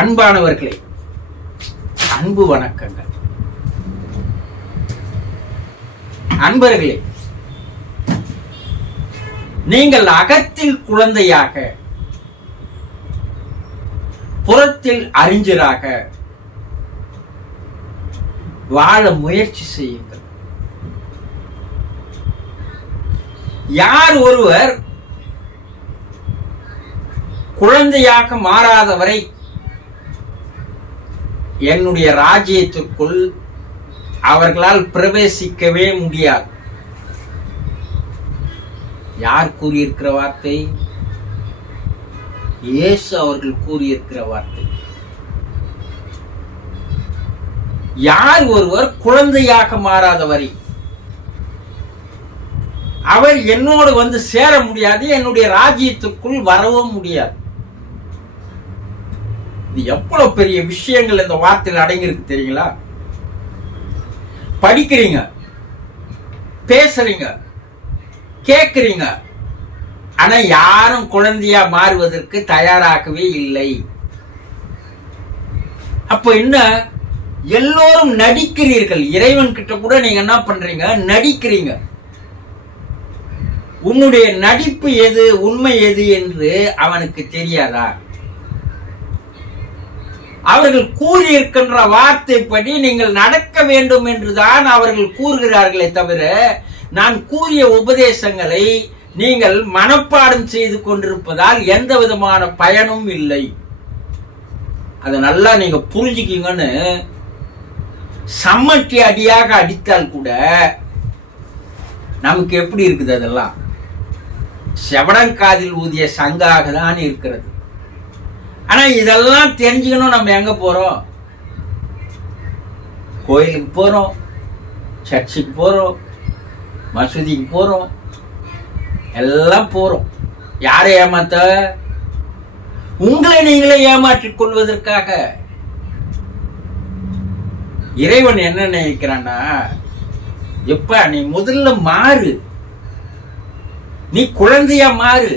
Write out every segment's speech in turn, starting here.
அன்பானவர்களே, அன்பு வணக்கங்கள். அன்பர்களே, நீங்கள் அகத்தில் குழந்தையாக புறத்தில் அறிஞராக வாழ முயற்சி செய்யுங்கள். யார் ஒருவர் குழந்தையாக மாறாதவரை என்னுடைய ராஜ்யத்திற்குள் அவர்களால் பிரவேசிக்கவே முடியாது. யார் கூறியிருக்கிற வார்த்தை? இயேசு அவர்கள் கூறியிருக்கிற வார்த்தை. யார் ஒருவர் குழந்தையாக மாறாதவரை அவர் என்னோடு வந்து சேர முடியாது, என்னுடைய ராஜ்யத்துக்குள் வரவும் முடியாது. இது எவ்வளவு பெரிய விஷயங்கள் இந்த வார்த்தையில் அடங்கியிருக்கு தெரியுங்களா? படிக்கிறீங்க, பேசுறீங்க, கேட்கிறீங்க, ஆனா யாரும் குழந்தையா மாறுவதற்கு தயாராகவே இல்லை. அப்ப என்ன? எல்லோரும் நடிக்கிறீர்கள். இறைவன் கிட்ட கூட நீங்க என்ன பண்றீங்க? நடிக்கிறீங்க. உன்னுடைய நடிப்பு எது, உண்மை எது என்று அவனுக்கு தெரியாதா? அவர்கள் கூறியிருக்கின்ற வார்த்தைப்படி நீங்கள் நடக்க வேண்டும் என்றுதான் அவர்கள் கூறுகிறார்களே தவிர, நான் கூறிய உபதேசங்களை நீங்கள் மனப்பாடம் செய்து கொண்டிருப்பதால் எந்த விதமான பயனும் இல்லை. அதை நல்லா நீங்க புரிஞ்சுக்கீங்கன்னு சம்மட்டி அடியாக அடித்தால் கூட நமக்கு எப்படி இருக்குது? அதெல்லாம் செவடங்காதில் ஊதிய சங்காக தான் இருக்கிறது. ஆனா இதெல்லாம் தெரிஞ்சுக்கணும். நம்ம எங்க போறோம்? கோயிலுக்கு போறோம், சர்ச்சுக்கு போறோம், மசூதிக்கு போறோம், எல்லாம் போறோம். யாரை ஏமாத்த? உங்களை நீங்களே ஏமாற்றிக் கொள்வதற்காக. இறைவன் என்ன நினைக்கிறான்னா, எப்ப நீ முதல்ல மாறு, நீ குழந்தையா மாறு.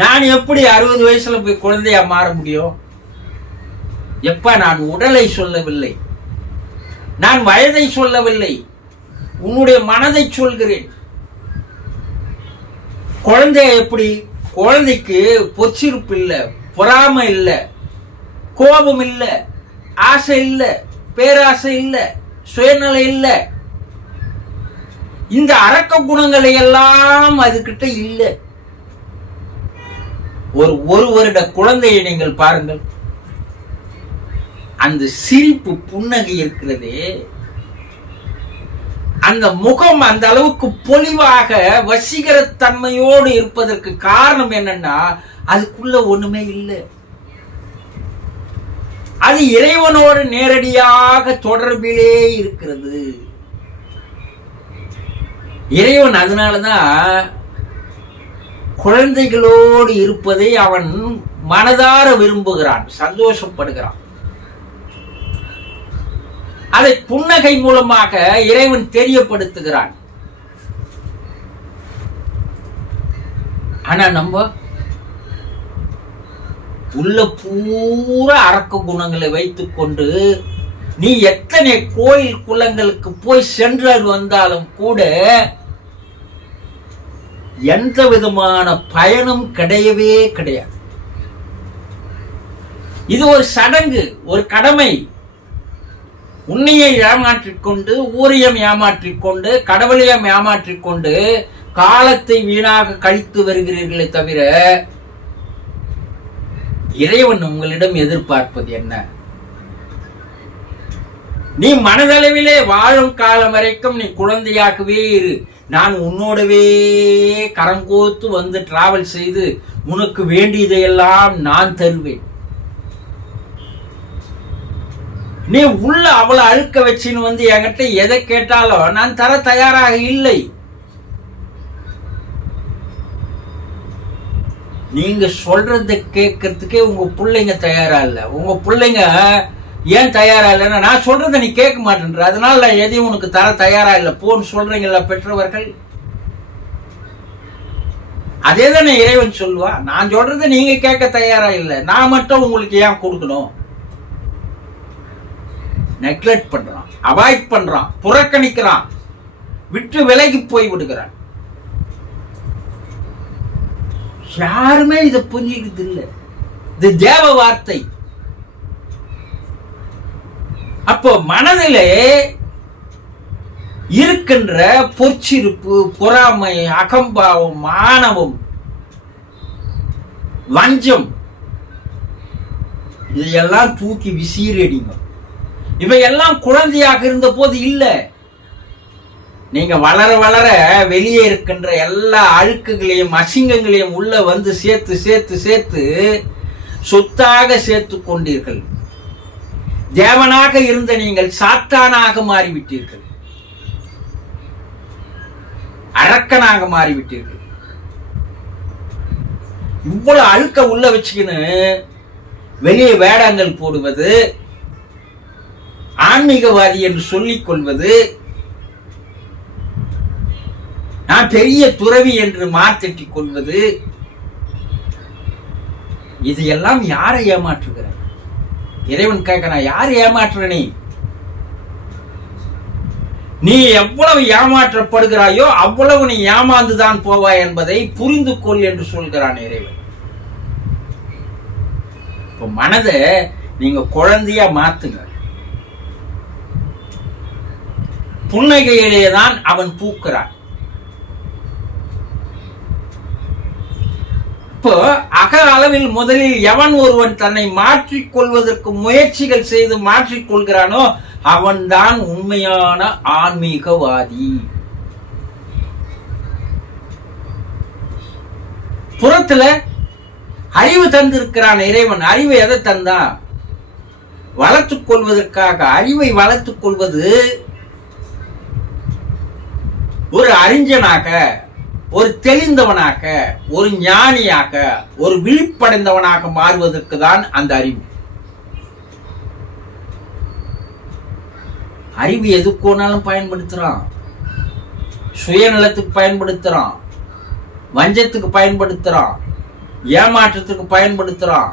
நான் எப்படி 60 வயசுல போய் குழந்தையா மாற முடியும்? எப்ப நான் உடலை சொல்லவில்லை, நான் வயதை சொல்லவில்லை, உன்னுடைய மனதை சொல்கிறேன். குழந்தைய எப்படி? குழந்தைக்கு பொச்சிருப்பு இல்ல, பொறாமை இல்ல, கோபம் இல்ல, ஆசை இல்ல, பேராசை இல்ல, சுயநலை இல்ல. இந்த அரக்க குணங்களை எல்லாம் அதுகிட்ட இல்லை. ஒரு வருட குழந்தையை நீங்கள் பாருங்கள். அந்த சிரிப்பு, புன்னகை இருக்கிறதே, அந்த முகம் அந்த அளவுக்கு பொலிவாக வசீகரத்தன்மையோடு இருப்பதற்கு காரணம் என்னன்னா, அதுக்குள்ள ஒண்ணுமே இல்லை. அது இறைவனோடு நேரடியாக தொடர்பிலே இருக்கிறது. இறைவன் அதனாலதான் குழந்தைகளோடு இருப்பதை அவன் மனதார விரும்புகிறான், சந்தோஷப்படுகிறான். அதை புன்னகை மூலமாக இறைவன் தெரியப்படுத்துகிறான். ஆனா நம்ம உள்ள பூரா அரக்க குணங்களை வைத்துக் கொண்டு நீ எத்தனை கோயில் குளங்களுக்கு போய் சென்று வந்தாலும் கூட எந்த விதமான பயனும் கிடையவே கிடையாது. இது ஒரு சடங்கு, ஒரு கடமை. உன்னையை ஏமாற்றிக்கொண்டு, ஊரையும் ஏமாற்றிக்கொண்டு, கடவுளையும் ஏமாற்றிக்கொண்டு காலத்தை வீணாக கழித்து வருகிறீர்களே தவிர, இறைவன் உங்களிடம் எதிர்பார்ப்பது என்ன? நீ மனதளவிலே வாழும் காலம் வரைக்கும் நீ குழந்தையாகவே இரு. நான் உன்னோடவே கரங்கோத்து வந்து டிராவல் செய்து உனக்கு வேண்டியதையெல்லாம் நான் தருவேன். நீ உள்ள அவளை அழுக்க வச்சின்னு வந்து என்கிட்ட எதை கேட்டாலும் நான் தர தயாராக இல்லை. நீங்க சொல்றதை கேட்கறதுக்கே உங்க பிள்ளைங்க தயாரா இல்ல. உங்க பிள்ளைங்க ஏன் தயாரா இல்லைன்னா, நான் சொல்றதை நீ கேட்க மாட்டேன்ற, அதனால நான் எதையும் உனக்கு தர தயாரா இல்லை போன்னு சொல்றீங்களா பெற்றவர்கள்? அதே தானே இறைவன் சொல்லுவா. நான் சொல்றதை நீங்க கேட்க தயாரா இல்லை, நான் மட்டும் உங்களுக்கு ஏன் கொடுக்கணும்? நெக்லெக்ட் பண்றான், அவாய்ட் பண்றான், புறக்கணிக்கிறான், விட்டு விலகி போய் விடுகிறான். யாருமே இதை புரிஞ்சுக்கிறது இல்லை. இது தேவ வார்த்தை. அப்போ மனதிலே இருக்கின்ற பொற்சிருப்பு, பொறாமை, அகம்பாவம், ஆணவம், வஞ்சம், இதையெல்லாம் தூக்கி விசீரடிங்க. இவையெல்லாம் குழந்தையாக இருந்த போது இல்ல. நீங்க வளர வளர வெளியே இருக்கின்ற எல்லா அழுக்குகளையும் அசிங்கங்களையும் உள்ள வந்து சேர்த்து சேர்த்து சேர்த்து சொத்தாக சேர்த்து கொண்டீர்கள். தேவனாக இருந்த நீங்கள் சாத்தானாக மாறிவிட்டீர்கள், அரக்கனாக மாறிவிட்டீர்கள். இவ்வளவு அழுக்க உள்ள வச்சுக்கின்னு வெளியே வேடங்கள் போடுவது, ஆன்மீகவாதி என்று சொல்லிக் கொள்வது, நான் பெரிய துறவி என்று மார்த்தட்டிக் கொள்வது, இது எல்லாம் யாரை ஏமாற்றுகிறார்? இறைவன் கேட்கிறான், யார் ஏமாற்ற? நீ எவ்வளவு ஏமாற்றப்படுகிறாயோ அவ்வளவு நீ ஏமாந்துதான் போவாய் என்பதை புரிந்து கொள் என்று சொல்கிறான் இறைவன். இப்போ மனதை நீங்க குழந்தையா மாத்துங்க. புன்னகையிலேதான் அவன் பூக்கிறான். இப்போ அக அளவில் முதலில் எவன் ஒருவன் தன்னை மாற்றிக் கொள்வதற்கு முயற்சிகள் செய்து மாற்றிக் கொள்கிறானோ அவன்தான் உண்மையான ஆன்மீகவாதி. புறத்துல அறிவு தந்திருக்கிறான் இறைவன். அறிவை எதை தந்தான்? வளர்த்துக் கொள்வதற்காக. அறிவை வளர்த்துக் கொள்வது ஒரு அறிஞனாக, ஒரு தெளிந்தவனாக, ஒரு ஞானியாக, ஒரு விழிப்படைந்தவனாக மாறுவதற்கு தான் அந்த அறிவு. அறிவு எதுக்கோனாலும் பயன்படுத்துறான். சுயநலத்துக்கு பயன்படுத்துறான், வஞ்சத்துக்கு பயன்படுத்துறான், ஏமாற்றத்துக்கு பயன்படுத்துறான்,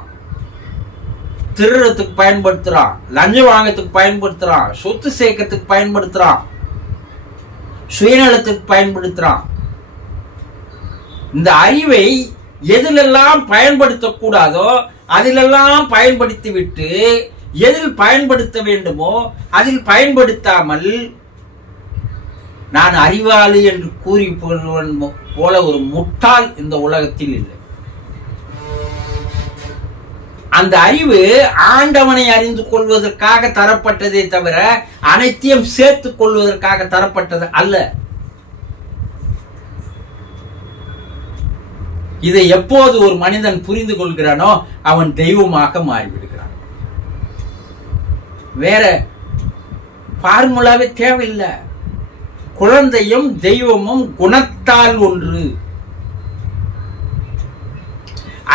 திருடத்துக்கு பயன்படுத்துறான், லஞ்சம் வாங்கத்துக்கு பயன்படுத்துறான், சொத்து சேர்க்கத்துக்கு பயன்படுத்துறான், சுயநலத்துக்கு பயன்படுத்துறான். இந்த அறிவை எதிலெல்லாம் பயன்படுத்தக்கூடாதோ அதிலெல்லாம் பயன்படுத்தி விட்டு எதில் பயன்படுத்த வேண்டுமோ அதில் பயன்படுத்தாமல் நான் அறிவாளி என்று கூறி போல ஒரு முட்டாள் இந்த உலகத்தில் இல்லை. அந்த அறிவு ஆண்டவனை அறிந்து கொள்வதற்காக தரப்பட்டதே தவிர அனைத்தையும் சேர்த்துக் கொள்வதற்காக தரப்பட்டது அல்ல. இதை எப்போது ஒரு மனிதன் புரிந்து கொள்கிறானோ அவன் தெய்வமாக மாறிவிடுகிறான். வேற பார்முலாவே தேவையில்லை. குழந்தையும் தெய்வமும் குணத்தால் ஒன்று.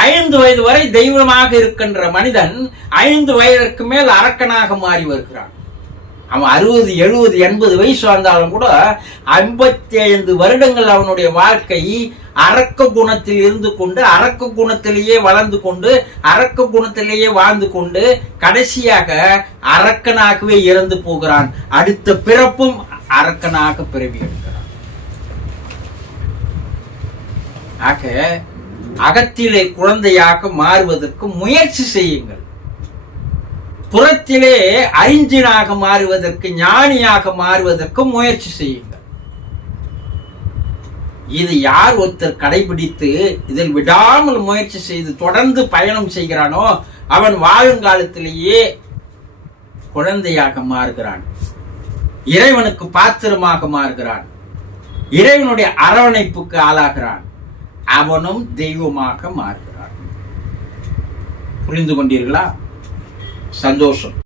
5 வயது வரை தெய்வமாக இருக்கின்ற மனிதன் 5 வயதிற்கு மேல் அரக்கனாக மாறி வருகிறான். அவன் 60, 70, 80 வயசு வந்தாலும் கூட 55 வருடங்கள் அவனுடைய வாழ்க்கை அரக்க குணத்தில் இருந்து கொண்டு, அரக்க குணத்திலேயே வளர்ந்து கொண்டு, அரக்க குணத்திலேயே வாழ்ந்து கொண்டு கடைசியாக அரக்கனாகவே இறந்து போகிறான். அடுத்த பிறப்பும் அரக்கனாக பிறவி எடுக்கிறான். ஆக அகத்திலே குழந்தையாக மாறுவதற்கு முயற்சி செய்யுங்கள். புறத்திலே அறிஞனாக மாறுவதற்கு, ஞானியாக மாறுவதற்கு முயற்சி செய்யுங்கள். இது யார் ஒருத்தர் கடைபிடித்து இதில் விடாமல் முயற்சி செய்து தொடர்ந்து பயணம் செய்கிறானோ அவன் வாழுங்காலத்திலேயே குழந்தையாக மாறுகிறான், இறைவனுக்கு பாத்திரமாக மாறுகிறான், இறைவனுடைய அரவணைப்புக்கு ஆளாகிறான், அவனும் தெய்வமாக மாறுகிறான். புரிந்து கொண்டீர்களா? சந்தோஷம்.